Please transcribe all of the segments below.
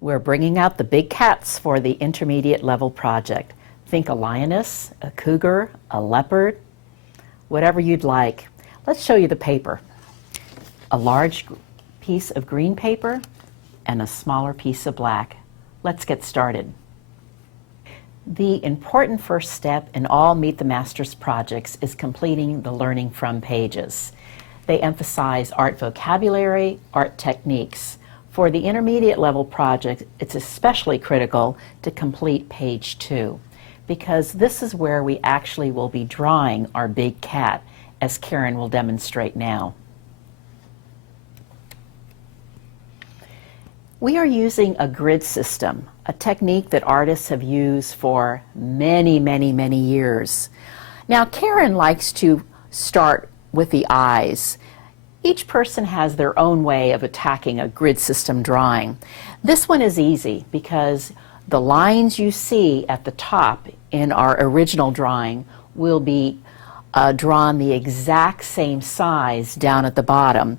We're bringing out the big cats for the intermediate level project. Think a lioness, a cougar, a leopard, whatever you'd like. Let's show you the paper. A large piece of green paper and a smaller piece of black. Let's get started. The important first step in all Meet the Masters projects is completing the learning from pages. They emphasize art vocabulary, art techniques. For the intermediate level project, it's especially critical to complete page 2, because this is where we actually will be drawing our big cat, as Karen will demonstrate now. We are using a grid system, a technique that artists have used for many, many, many years. Now, Karen likes to start with the eyes. Each person has their own way of attacking a grid system drawing. This one is easy because the lines you see at the top in our original drawing will be drawn the exact same size down at the bottom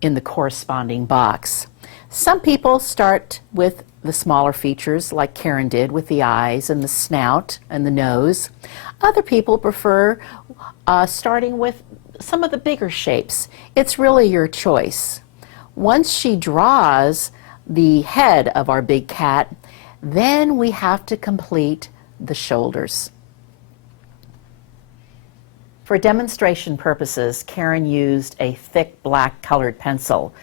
in the corresponding box. Some people start with the smaller features like Karen did with the eyes and the snout and the nose. Other people prefer starting with some of the bigger shapes. It's really your choice. Once she draws the head of our big cat, then we have to complete the shoulders. For demonstration purposes, Karen used a thick black colored pencil,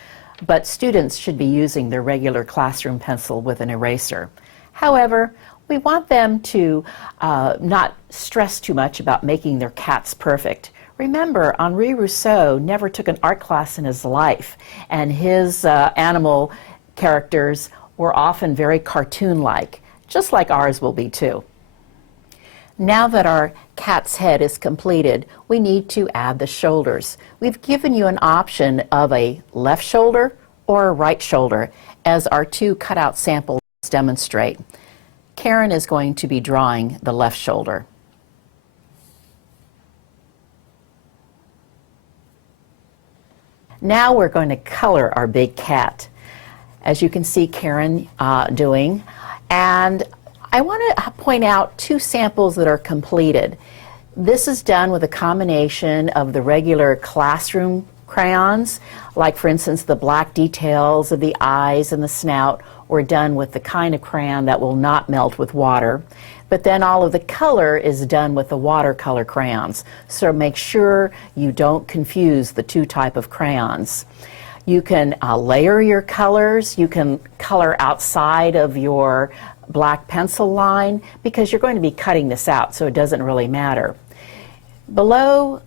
but students should be using their regular classroom pencil with an eraser. However, we want them to not stress too much about making their cats perfect. Remember, Henri Rousseau never took an art class in his life, and his animal characters were often very cartoon-like, just like ours will be too. Now that our cat's head is completed, we need to add the shoulders. We've given you an option of a left shoulder or a right shoulder, as our two cutout samples demonstrate. Karen is going to be drawing the left shoulder. Now we're going to color our big cat, as you can see Karen doing. And I want to point out two samples that are completed. This is done with a combination of the regular classroom crayons, like for instance the black details of the eyes and the snout were done with the kind of crayon that will not melt with water. But then all of the color is done with the watercolor crayons. So make sure you don't confuse the two types of crayons. You can layer your colors. You can color outside of your black pencil line because you're going to be cutting this out, so it doesn't really matter. Below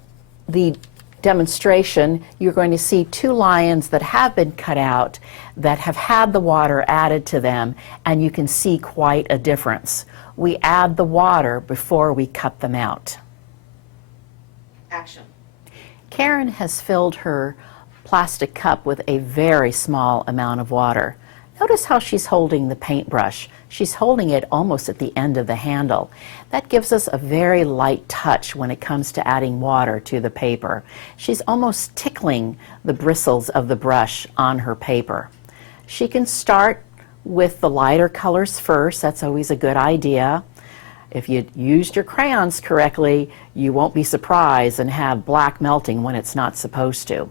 the demonstration, you're going to see two lions that have been cut out that have had the water added to them, and you can see quite a difference. We add the water before we cut them out. Action. Karen has filled her plastic cup with a very small amount of water. Notice how she's holding the paintbrush. She's holding it almost at the end of the handle. That gives us a very light touch when it comes to adding water to the paper. She's almost tickling the bristles of the brush on her paper. She can start with the lighter colors first. That's always a good idea. If you used your crayons correctly, you won't be surprised and have black melting when it's not supposed to.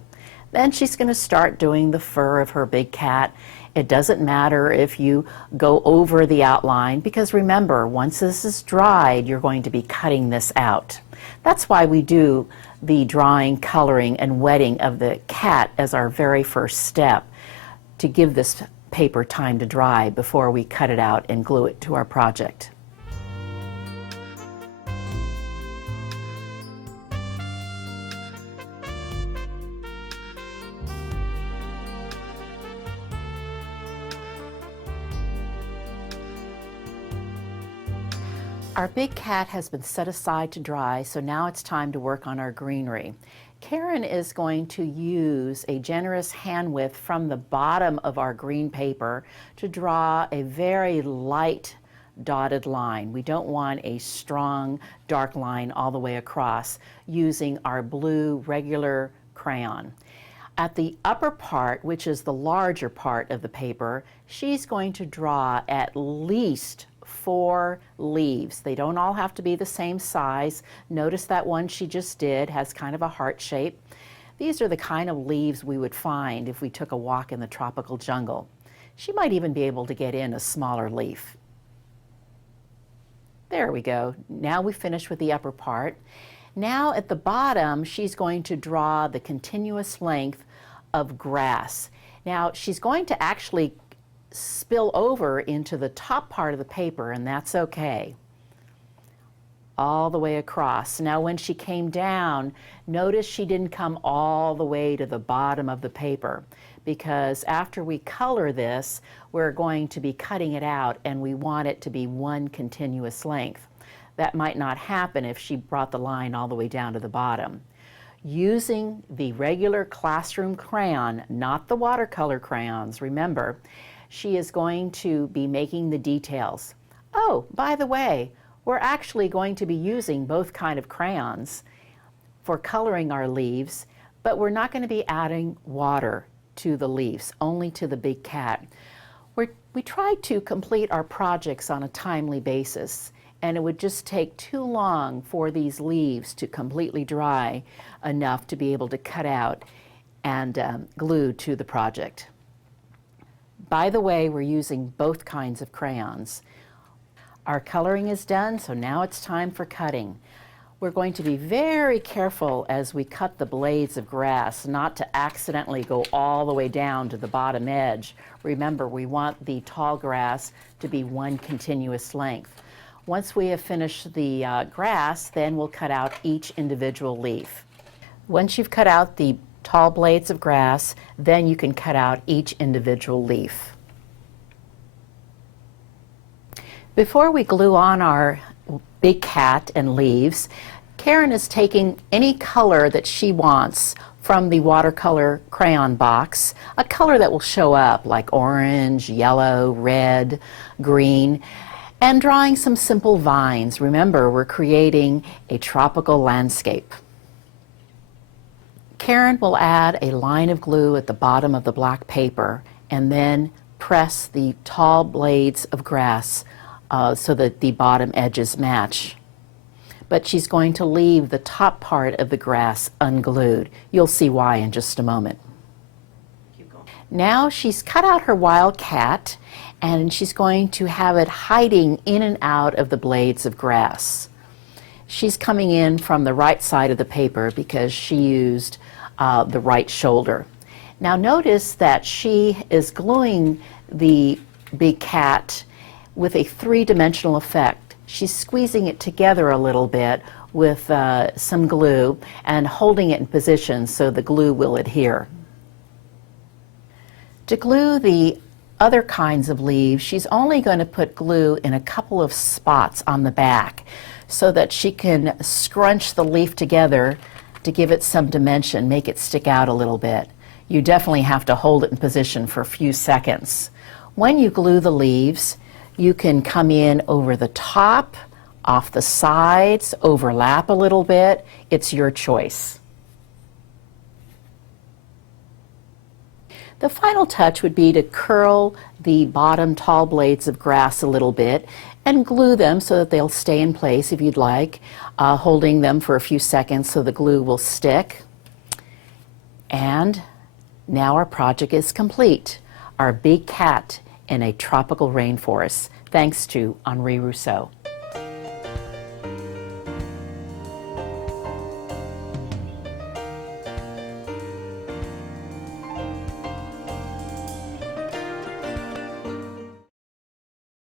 Then she's going to start doing the fur of her big cat. It doesn't matter if you go over the outline, because remember, once this is dried, you're going to be cutting this out. That's why we do the drawing, coloring, and wetting of the cat as our very first step, to give this paper time to dry before we cut it out and glue it to our project. Our big cat has been set aside to dry, so now it's time to work on our greenery. Karen is going to use a generous hand width from the bottom of our green paper to draw a very light dotted line. We don't want a strong dark line all the way across, using our blue regular crayon. At the upper part, which is the larger part of the paper, she's going to draw at least 4 leaves. They don't all have to be the same size. Notice that one she just did has kind of a heart shape. These are the kind of leaves we would find if we took a walk in the tropical jungle. She might even be able to get in a smaller leaf. There we go. Now we finish with the upper part. Now at the bottom, she's going to draw the continuous length of grass. Now she's going to actually spill over into the top part of the paper, and that's okay. All the way across. Now when she came down, notice she didn't come all the way to the bottom of the paper, because after we color this, we're going to be cutting it out and we want it to be one continuous length. That might not happen if she brought the line all the way down to the bottom. Using the regular classroom crayon, not the watercolor crayons, remember, she is going to be making the details. Oh, by the way, we're actually going to be using both kind of crayons for coloring our leaves, but we're not going to be adding water to the leaves, only to the big cat. We try to complete our projects on a timely basis, and it would just take too long for these leaves to completely dry enough to be able to cut out and glue to the project. By the way, we're using both kinds of crayons. Our coloring is done, so now it's time for cutting. We're going to be very careful as we cut the blades of grass not to accidentally go all the way down to the bottom edge. Remember, we want the tall grass to be one continuous length. Once we have finished the grass, then we'll cut out each individual leaf. Once you've cut out the tall blades of grass, then you can cut out each individual leaf. Before we glue on our big cat and leaves, Karen is taking any color that she wants from the watercolor crayon box, a color that will show up like orange, yellow, red, green, and drawing some simple vines. Remember, we're creating a tropical landscape. Karen will add a line of glue at the bottom of the black paper and then press the tall blades of grass so that the bottom edges match. But she's going to leave the top part of the grass unglued. You'll see why in just a moment. Now she's cut out her wild cat, and she's going to have it hiding in and out of the blades of grass. She's coming in from the right side of the paper because she used the right shoulder. Now notice that she is gluing the big cat with a three-dimensional effect. She's squeezing it together a little bit with some glue and holding it in position so the glue will adhere. To glue the other kinds of leaves, she's only going to put glue in a couple of spots on the back so that she can scrunch the leaf together to give it some dimension, make it stick out a little bit. You definitely have to hold it in position for a few seconds. When you glue the leaves, you can come in over the top, off the sides, overlap a little bit. It's your choice. The final touch would be to curl the bottom tall blades of grass a little bit and glue them so that they'll stay in place if you'd like, holding them for a few seconds so the glue will stick. And now our project is complete. Our big cat in a tropical rainforest, thanks to Henri Rousseau.